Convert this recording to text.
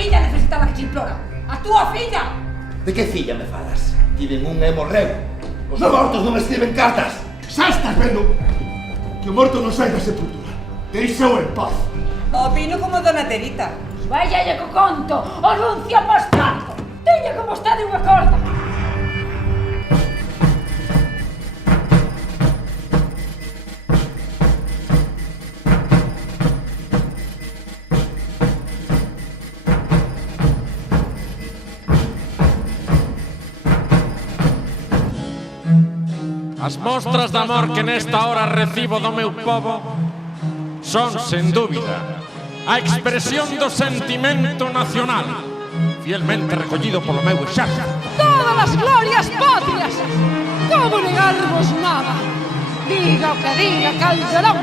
filla necesitaba que te implora. A túa filla! De que filla me falas? Tiven un e morreu. Os mortos non escriben cartas. Xa estás vendo que o morto non sai da sepultura. Deixa-o en paz. Opino como Dona Terita. Váyalle co conto, o nuncio apostálico. Teña como está de unha corda. As mostras de amor que nesta hora recibo do meu povo son, sen dúbida, a expresión do sentimento nacional, fielmente recollido polo meu exército. Todas as glorias patrias! Como negarvos nada? Diga o que diga Calderón,